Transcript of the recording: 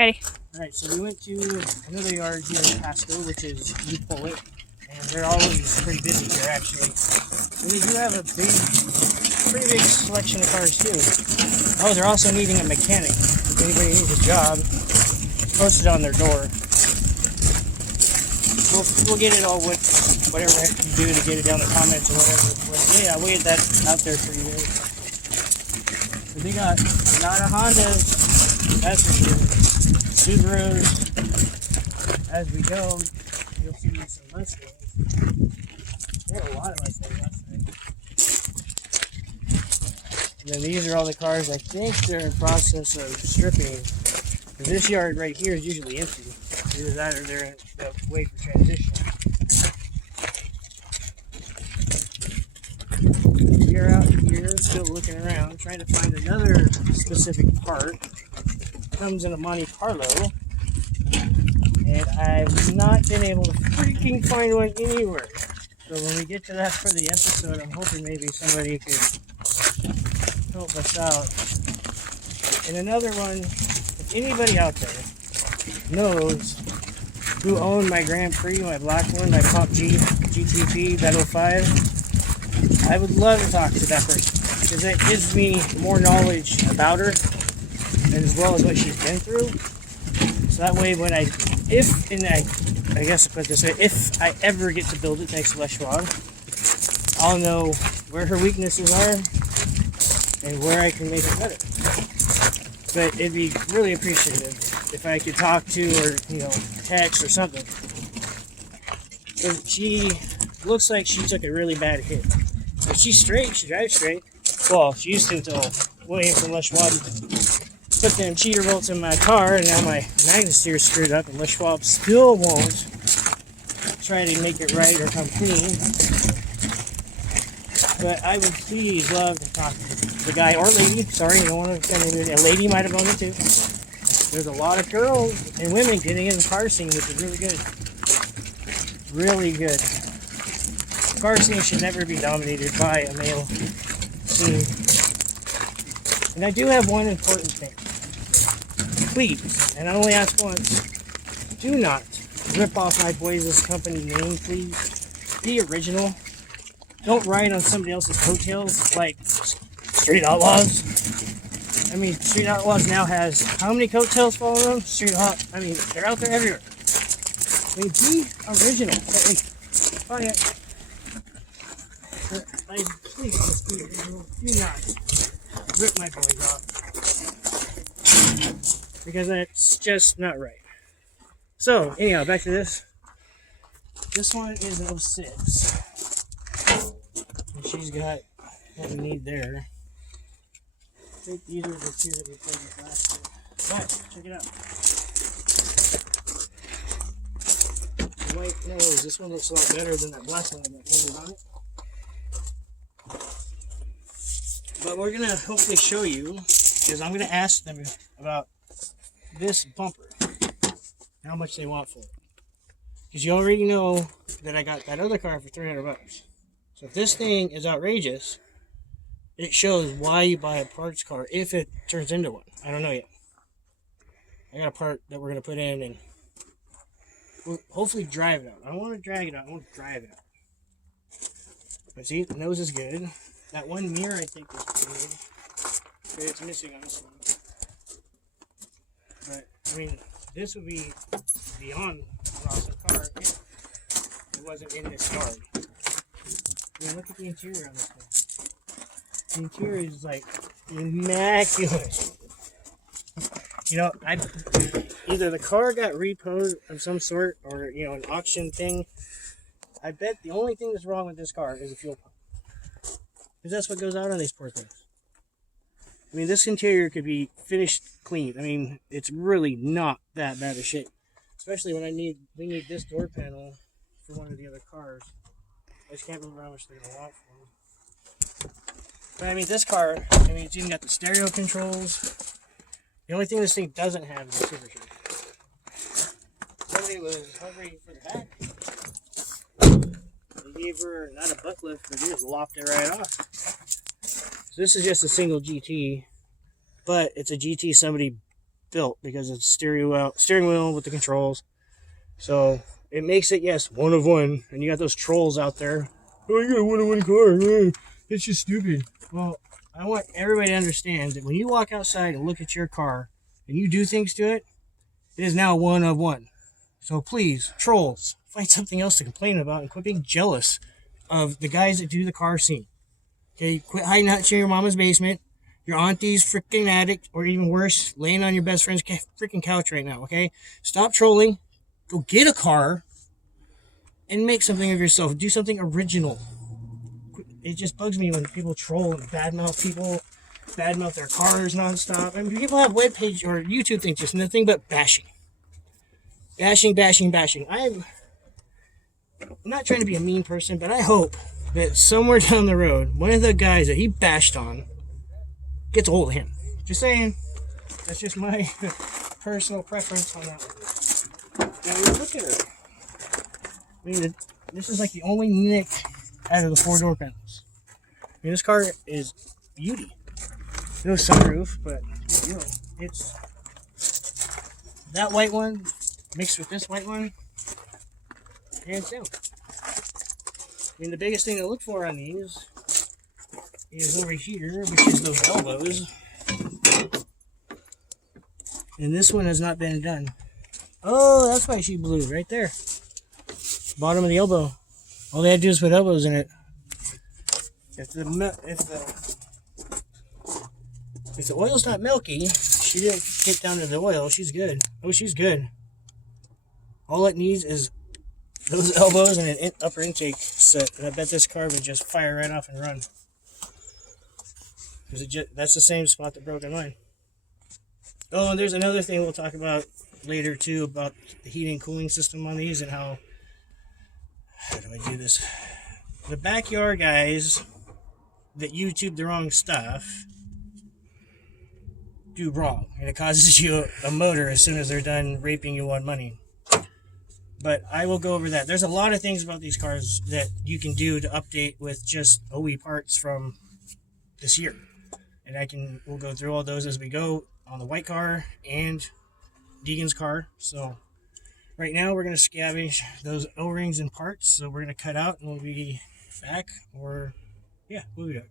Ready. Alright, so we went to another yard here in Pasco, which is New Poet, and they're always pretty busy here actually. And they do have a pretty big selection of cars too. Oh, they're also needing a mechanic. If anybody needs a job, it's posted on their door. We'll get it all whatever you do to get it down in the comments or whatever. But yeah, I waited that out there for you guys. But they got a lot of Hondas, that's for sure. Subarus. As we go, you'll see some Mustangs. There are a lot of Mustangs. And then these are all the cars I think they're in process of stripping. This yard right here is usually empty. Either that or they're in the way for transition. We're out here still looking around, trying to find another specific part. It comes in a Monte Carlo. And I've not been able to freaking find one anywhere. So when we get to that for the episode, I'm hoping maybe somebody could help us out. And another one, if anybody out there knows who owned my Grand Prix, my black one, my Pop G GTP, that 05, I would love to talk to that person because that gives me more knowledge about her as well as what she's been through. So that way when I guess I put it this way, if I ever get to build it next to Les Schwab, I'll know where her weaknesses are and where I can make it better. But it'd be really appreciative if I could talk to her, text or something. Because she looks like she took a really bad hit. But she's straight, she drives straight. Well, she used to until William from Les Schwab put them cheater bolts in my car, and now my magnet steer's screwed up, and Les Schwab still won't try to make it right or come clean. But I would please love to talk to the guy or lady. Sorry, I don't want to offend anybody. A lady might have owned it too. There's a lot of girls and women getting in the car scene, which is really good. Really good. The car scene should never be dominated by a male scene. And I do have one important thing. Please, and I only ask once, do not rip off my boys' company name, please. Be original. Don't ride on somebody else's coattails like Street Outlaws. I mean, Street Outlaws now has how many coattails following them? They're out there everywhere. I mean, be original. Please just be original. Do not rip my boys off. Because that's just not right. So, anyhow, back to this. This one is an 06. And she's got what we need there. I think these are the two that we played with last year. But, check it out. The white nose. This one looks a lot better than that black one that painted on it. But we're going to hopefully show you, because I'm going to ask them about this bumper, how much they want for it. Because you already know that I got that other car for $300. So if this thing is outrageous, it shows why you buy a parts car if it turns into one. I don't know yet. I got a part that we're going to put in and we'll hopefully drive it out. I don't want to drag it out, I want to drive it out. But see, the nose is good. That one mirror I think was good. Okay, it's missing on this one. But, I mean, this would be beyond an awesome car if it wasn't in this yard. I mean, look at the interior on this thing. The interior is, like, immaculate. Either the car got repoed of some sort or, an auction thing. I bet the only thing that's wrong with this car is the fuel pump. Because that's what goes out on these poor things. I mean, this interior could be finished clean. I mean, it's really not that bad of shape. Especially when we need this door panel for one of the other cars. I just can't remember how much they're going to want for them. But I mean, this car, it's even got the stereo controls. The only thing this thing doesn't have is a supercharger. Somebody was hungry for the back. They gave her not a butt lift, but they just lopped it right off. So this is just a single GT, but it's a GT somebody built because it's steering wheel with the controls. So it makes it, yes, one of one. And you got those trolls out there. Oh, you got a one of one car. It's just stupid. Well, I want everybody to understand that when you walk outside and look at your car and you do things to it, it is now one of one. So please, trolls, find something else to complain about and quit being jealous of the guys that do the car scene. Okay, quit hiding out in your mama's basement, your auntie's freaking attic, or even worse, laying on your best friend's freaking couch right now, okay? Stop trolling, go get a car, and make something of yourself. Do something original. It just bugs me when people troll and badmouth their cars nonstop. I mean, people have webpage or YouTube things, just nothing but bashing. Bashing. I'm not trying to be a mean person, but I hope that somewhere down the road, one of the guys that he bashed on gets a hold of him. Just saying. That's just my personal preference on that one. Now, you look at her. I mean, this is like the only nick out of the 4-door panels. I mean, this car is beauty. No sunroof, but you know, it's that white one mixed with this white one, hands down. I mean, the biggest thing to look for on these is over here, which is those elbows. And this one has not been done. Oh, that's why she blew right there. Bottom of the elbow. All they had to do is put elbows in it. If the oil's not milky, she didn't get down to the oil. She's good. Oh, she's good. All it needs is those elbows and an upper intake set. And I bet this car would just fire right off and run. That's the same spot that broke in mine. Oh, and there's another thing we'll talk about later too, about the heating and cooling system on these and how do I do this? The backyard guys that YouTube the wrong stuff do wrong, and it causes you a motor as soon as they're done raping you on money. But I will go over that. There's a lot of things about these cars that you can do to update with just OE parts from this year, and we'll go through all those as we go on the white car and Deegan's car. So right now we're going to scavenge those O-rings and parts. So we're going to cut out and we'll be back, or yeah, we'll be back.